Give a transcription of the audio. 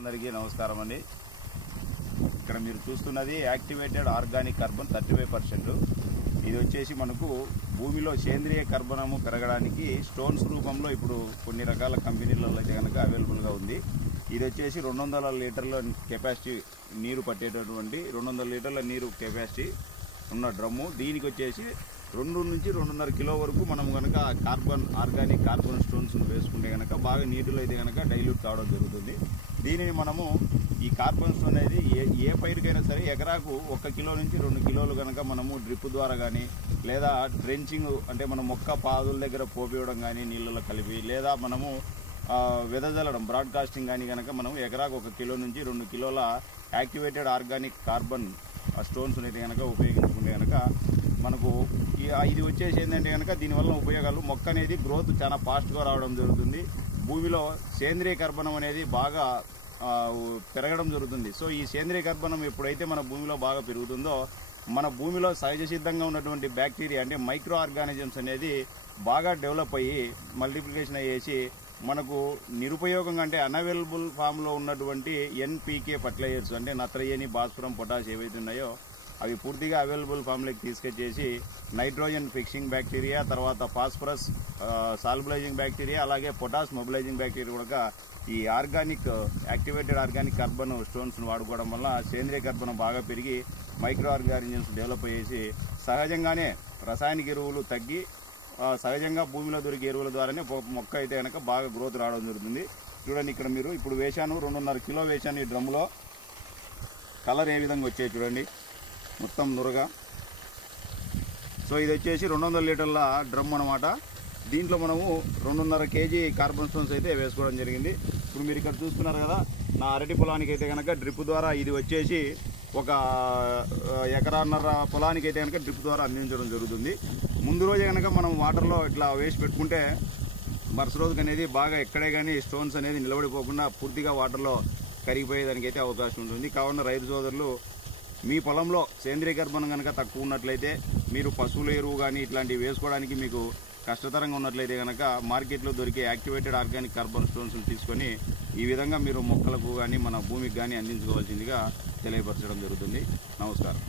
రైతులందరికీ నమస్కారం అండి. ఇక్కడ మీరు చూస్తున్నది యాక్టివేటెడ్ ఆర్గానిక్ కార్బన్ 35%. ఇది వచ్చేసి మనకు భూమిలో సేంద్రియ కర్బనము పెరగడానికి స్టోన్స్ రూపంలో ఇప్పుడు కొన్ని రకాల కంపెనీలలో అయితే కనుక అవైలబుల్గా ఉంది. ఇది వచ్చేసి 200 లీటర్ల కెపాసిటీ నీరు పట్టేటటువంటి 200 లీటర్ల నీరు కెపాసిటీ ఉన్న డ్రమ్ము. దీనికి వచ్చేసి 2 నుంచి 2.5 కిలో వరకు మనం కనుక ఆర్గానిక్ కార్బన్ స్టోన్స్ వేసుకుంటే కనుక బాగా నీటిలో అయితే కనుక డైల్యూట్ కావడం జరుగుతుంది. దీనిని మనము ఈ కార్బన్ స్టోన్ అనేది ఏ పైరుకైనా సరే ఎకరాకు 1 కిలో నుంచి 2 కిలోలు కనుక మనము డ్రిప్ ద్వారా కానీ లేదా డ్రెంచింగ్ అంటే మనం మొక్క పాదుల దగ్గర పోపివ్వడం కానీ నీళ్ళలో కలిపి లేదా మనము వెదజల్లడం బ్రాడ్కాస్టింగ్ కానీ కనుక మనం ఎకరాకు 1 కిలో నుంచి 2 కిలోల యాక్టివేటెడ్ ఆర్గానిక్ కార్బన్ స్టోన్స్ అయితే కనుక ఉపయోగించుకుంటే కనుక మనకు ఇది వచ్చేసి ఏంటంటే కనుక దీనివల్ల ఉపయోగాలు మొక్క అనేది గ్రోత్ చాలా ఫాస్ట్గా రావడం జరుగుతుంది. భూమిలో సేంద్రియ కర్బనం అనేది బాగా పెరగడం జరుగుతుంది. సో ఈ సేంద్రియ కర్బనం ఎప్పుడైతే మన భూమిలో బాగా పెరుగుతుందో మన భూమిలో సహజ సిద్ధంగా ఉన్నటువంటి బ్యాక్టీరియా అంటే మైక్రో ఆర్గానిజమ్స్ అనేది బాగా డెవలప్ అయ్యి మల్టిప్లికేషన్ అయ్యేసి మనకు నిరుపయోగంగా అంటే అన్అవైలబుల్ ఫామ్లో ఉన్నటువంటి ఎన్పీకే ఫర్టిలైజర్స్ అంటే నత్రజని, భాస్వరం, పొటాష్ ఏవైతే ఉన్నాయో అవి పూర్తిగా అవైలబుల్ ఫామ్లోకి తీసుకొచ్చేసి నైట్రోజన్ ఫిక్సింగ్ బ్యాక్టీరియా, తర్వాత ఫాస్ఫరస్ సాల్బులైజింగ్ బ్యాక్టీరియా, అలాగే పొటాష్ మొబిలైజింగ్ బ్యాక్టీరియా కూడా ఈ యాక్టివేటెడ్ ఆర్గానిక్ కార్బన్ స్టోన్స్ను వాడుకోవడం వల్ల సేంద్రియ కర్బనం బాగా పెరిగి మైక్రో ఆర్గానిజమ్స్ డెవలప్ అయ్యేసి సహజంగానే రసాయనిక ఎరువులు తగ్గి సహజంగా భూమిలో దొరికే ఎరువుల ద్వారానే మొక్క అయితే కనుక బాగా గ్రోత్ రావడం జరుగుతుంది. చూడండి, ఇక్కడ మీరు ఇప్పుడు వేశాను 2.5 కిలో వేశాను ఈ డ్రమ్ములో. కలర్ ఏ విధంగా వచ్చాయి చూడండి, మొత్తం నురగా. సో ఇది వచ్చేసి 200 లీటర్ల డ్రమ్ అనమాట. దీంట్లో మనము 2.5 కేజీ కార్బన్ స్టోన్స్ అయితే వేసుకోవడం జరిగింది. ఇప్పుడు మీరు ఇక్కడ చూస్తున్నారు కదా, నా అరటి పొలానికి అయితే కనుక డ్రిప్ ద్వారా ఇది వచ్చేసి 1 ఎకరాన్నర పొలానికి అయితే కనుక డ్రిప్ ద్వారా అందించడం జరుగుతుంది. ముందు రోజే కనుక మనం వాటర్లో ఇట్లా వేసి పెట్టుకుంటే మరుస రోజుకి అనేది బాగా ఎక్కడే కానీ స్టోన్స్ అనేది నిలబడిపోకుండా పూర్తిగా వాటర్లో కరిగిపోయేదానికి అయితే అవకాశం ఉంటుంది. కావున రైతు సోదరులు మీ పొలంలో సేంద్రియ కర్బనం కనుక తక్కువ ఉన్నట్లయితే మీరు పశువుల ఎరువు కానీ ఇట్లాంటివి వేసుకోవడానికి మీకు కష్టతరంగా ఉన్నట్లయితే కనుక మార్కెట్లో దొరికే యాక్టివేటెడ్ ఆర్గానిక్ కార్బన్ స్టోన్స్ని తీసుకొని ఈ విధంగా మీరు మొక్కలకు కానీ మన భూమికి కానీ అందించుకోవాల్సిందిగా తెలియపరచడం జరుగుతుంది. నమస్కారం.